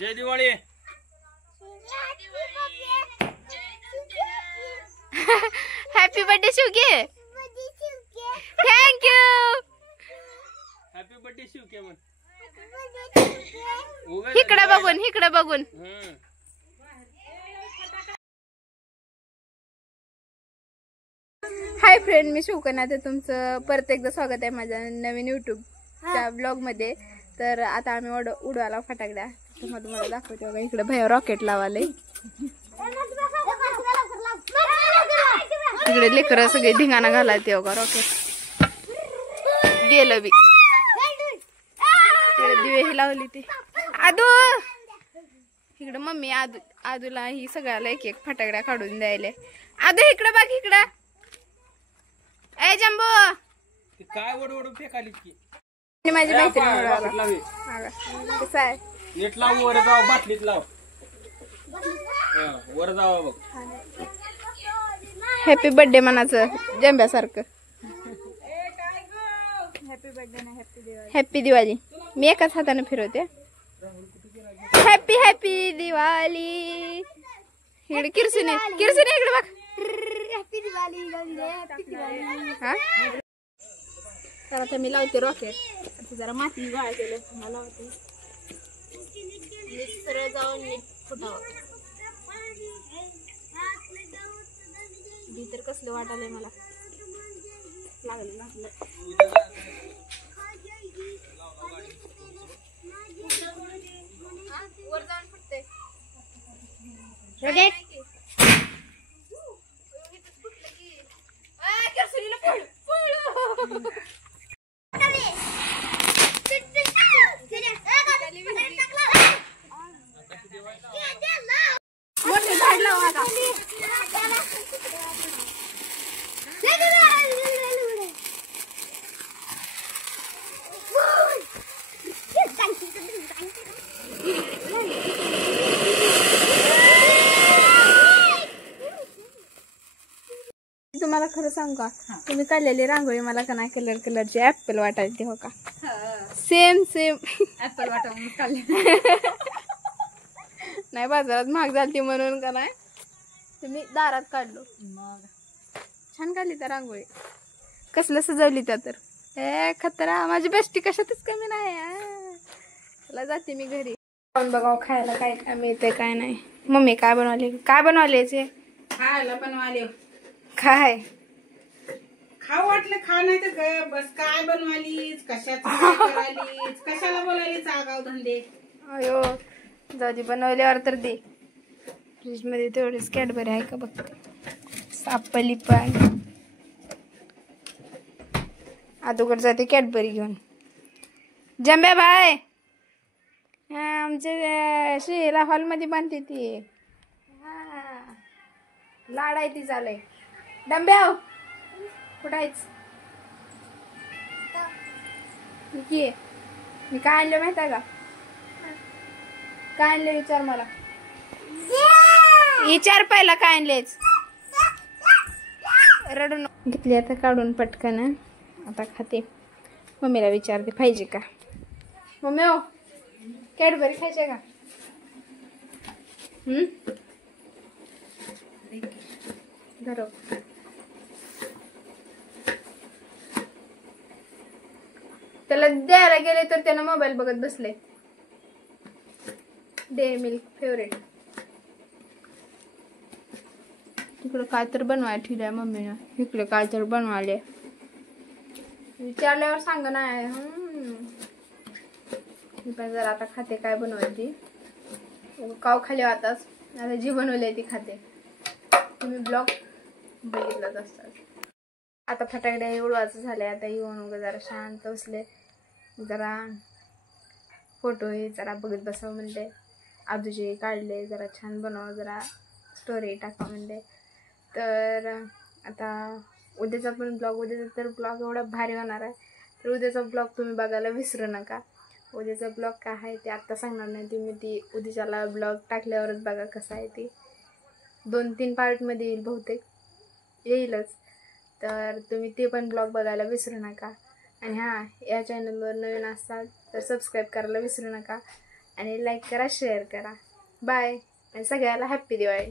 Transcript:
जय Diwali. Happy birthday शिवके. Thank you. Happy birthday शिवके म्हण. इकडे बघून इकडे बघून. हाय फ्रेंड, मी शिवकन्या. तर तुमचं परत एकदा स्वागत आहे माझ्या नवीन यूट्यूबच्या ब्लॉग मध्ये. तर आता आम्ही उडवायला फटाकड्या. तुम्हाला दाखवते बघा. इकडे भैया रॉकेट लावाले. इकडे लेकरं सगळे धिंगाणा घालायचे बघा. रॉकेट गेलं बी. तिकडे दिवे ही लावली ती आदू. इकडे मम्मी आदूला ही सगळ्याला एक एक फटाकड्या काढून द्यायला. आदू इकडे बघ. इकडं ए जंबो काय ओढ फेकाली की माझी मैत्रीण. कसं आहे नीट लाव. वर जाव. बाटलीत लाव. वर जावा बघ. हॅपी बर्थडे मनाचं जंब्यासारखं. हॅपी दिवाळी. मी एकाच हाताने फिरवते. Happy happy Diwali. इकडे किरसून इकडे बघ. तर आता मी लावते रॉकेट. आता जरा माती गोळा केलं मला लावते. सरळ जाऊन नीट फुटावं. तर कसलं वाटायलंय मला. लागलं वर जाऊन फुटते. मोठे झाड लावा आता. तुम्हाला खरं सांगू का, तुम्ही काढलेली रांगोळी मला का नाही कलरची ऍपल वाटायची. हो का, सेम ऍपल वाटावून काढले. नाही बाजारात महाग झाली म्हणून का नाही तुम्ही दारात काढलो. छान काढली त्या रांगोळी. कसलं सजवली त्या तर. खतरा. माझी बेस्टी कशातच कमी नाही. चला जाते मी घरी. बघाव खायला काय काय मिळते काय नाही. मम्मी काय बनवले खायला बनवाले. काय खाऊ वाटलं खा, नाही तर बस. काय बनवालीच, कशाच कशाला बोलायलीच आगाव धंदे. अयो जाऊ दे. बनवल्यावर तर दे. फ्रीज मध्ये तेवढेच कॅडबरी आहे का बघते. सापली पण अगोदर जाते कॅडबरी घेऊन. जंब्या बाय. आमच्या श्रीला हॉलमध्ये बांधते ती. लाड आहे ती. झालंय डंब्या कुठं आहेच. मी काय आणलं माहित आहे का. काय आणले विचार मला. विचार पहिला काय आणलेच. रडून घेतली आता काढून पटकन. आता खाते. मम्मीला विचारते पाहिजे का. मम्मी हो कॅडबरी खायचे का. त्याला द्यायला गेले तर त्यानं मोबाईल बघत बसले. Dairy milk favourite. इकडे काय तर बनवायला ठेवलंय मम्मीनं. इकडे काय तर बनवायले. विचारल्यावर सांग नाही. मी पण जरा आता खाते काय बनवायची. काव खाली आताच. आता जी बनवली ती खाते. तुम्ही ब्लॉग बघितलाच असतात. आता फटाकडे उडवायचं झालंय. आता येऊन जरा शांत बसले. जरा फोटो हे जरा बघत बसावं म्हणले. आजूचे काढले. जरा छान बनव. जरा स्टोरी टाका म्हणले. तर आता उद्याचा पण ब्लॉग. उद्याचा तर ब्लॉग एवढा भारी होणार आहे. तर उद्याचा ब्लॉग तुम्ही बघायला विसरू नका. उद्याचा ब्लॉग काय आहे ते आत्ता सांगणार नाही. तुम्ही ती उद्याच्याला ब्लॉग टाकल्यावरच बघा कसं आहे ते. 2-3 पार्टमध्ये येईल बहुतेक. येईलच. तर तुम्ही ते पण ब्लॉग बघायला विसरू नका. आणि हां, या चॅनलवर नवीन असाल तर सबस्क्राईब करायला विसरू नका. आणि लाईक करा, शेअर करा. बाय आणि सगळ्याला हॅप्पी दिवाळी.